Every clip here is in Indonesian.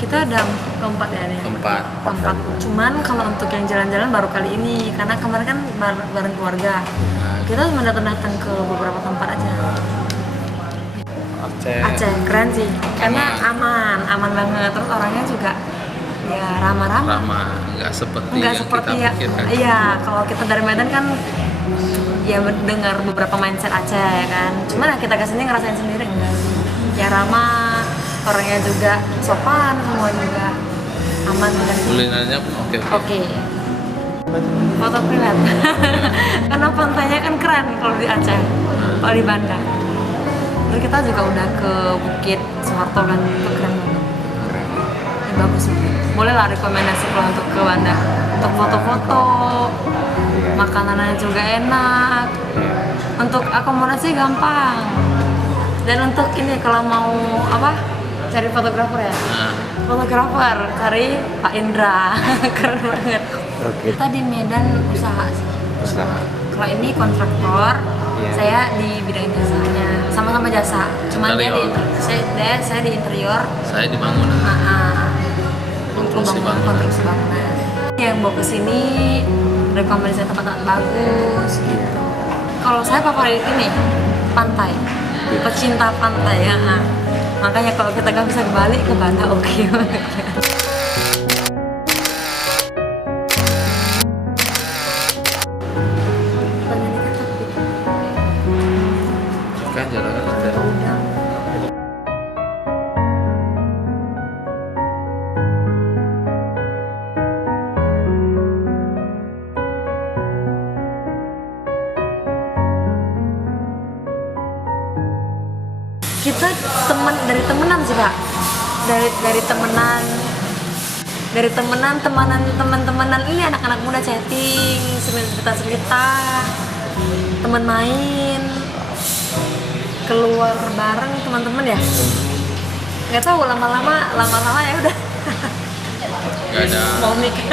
Kita udah keempat ya nih. Keempat. Cuman kalau untuk yang jalan-jalan baru kali ini, karena kemarin kan bareng keluarga. Kita cuma datang ke beberapa tempat aja. Aceh keren sih, karena aman banget. Terus orangnya juga ya ramah-ramah. Nggak seperti ya. Iya, kalau kita dari Medan kan ya dengar beberapa mindset Aceh ya kan. Cuman ya kita kesini ngerasain sendiri enggak sih. Ya ramah, orangnya juga sopan, semua juga aman dan kulinernya oke. Foto privat. Karena pantainya kan keren kalau di Aceh, kalau di Banda. Terus kita juga udah ke Bukit Soeharto kan, itu keren banget. Ya, bagus banget. Boleh lah rekomendasi kalau untuk ke Banda. Untuk foto-foto, makanannya juga enak. Untuk akomodasi gampang. Dan untuk ini kalau mau cari fotografer ya. Fotografer cari Pak Indra. Keren banget. Kita di Medan usaha sih. Kalau ini kontraktor, saya di bidang jasanya, sama-sama jasa. Cuman saya di interior. Saya di bangunan. Konstruksi bangunan. Yang bawa kesini rekomendasi tempat bagus gitu. Kalau saya favorit ini pantai, pecinta pantai ya. Makanya kalau kita nggak bisa balik ke Banda oke. Kan jalan ada. Kita dari temenan sih Kak, dari teman-teman ini anak-anak muda chatting, cerita, teman main, keluar bareng teman-teman ya. Nggak tahu lama-lama ya udah. Nggak ada. Mau mikir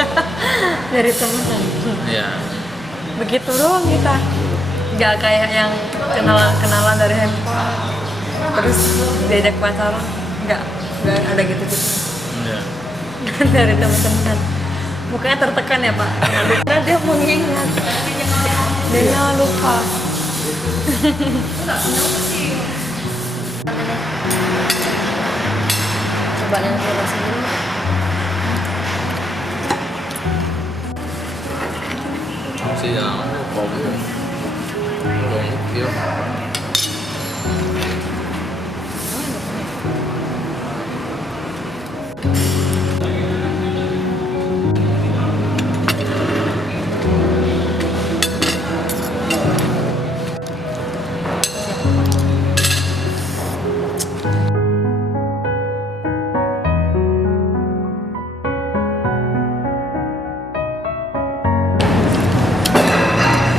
dari temenan. Iya. Begitu doang kita. Nggak kayak yang kenalan dari handphone. Terus diajak pacaran, nggak ada gitu-gitu. Iya. Dari teman-teman mukanya tertekan ya Pak, karena dia mengingat dia jangan lupa. Coba yang kita sendiri. Siang, bông kiểu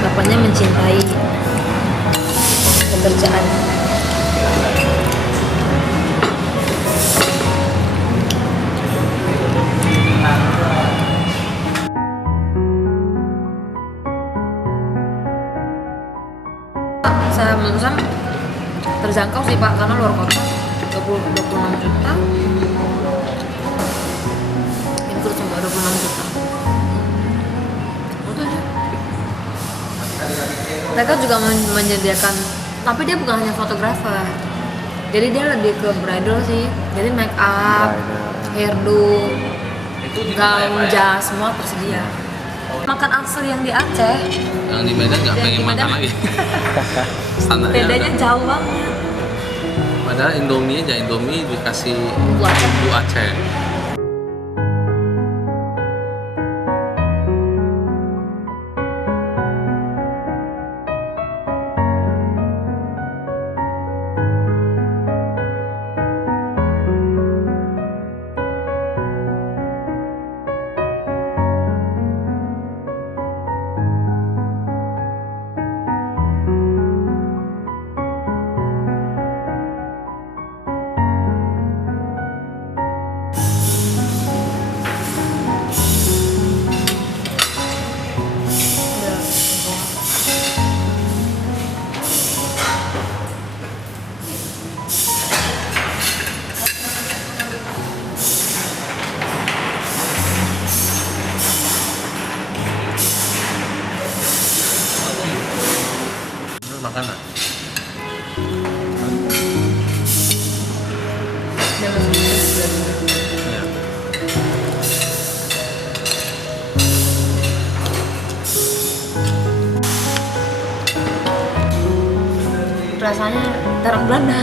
Bapaknya mencintai pekerjaan. Saya memesan terjangkau sih Pak, karena luar kota 26 juta, include cuma 26 juta. Itu aja. Mereka juga menyediakan, tapi dia bukan hanya fotografer, jadi dia lebih ke bridal sih, jadi make up, hairdo, gaun, jas, semua tersedia. Makan asli yang di Aceh, yang di Medan nggak pengen makan lagi. Standarnya bedanya jauh banget. Padahal Indomie dikasih bumbu Aceh. rasanya darah Belanda.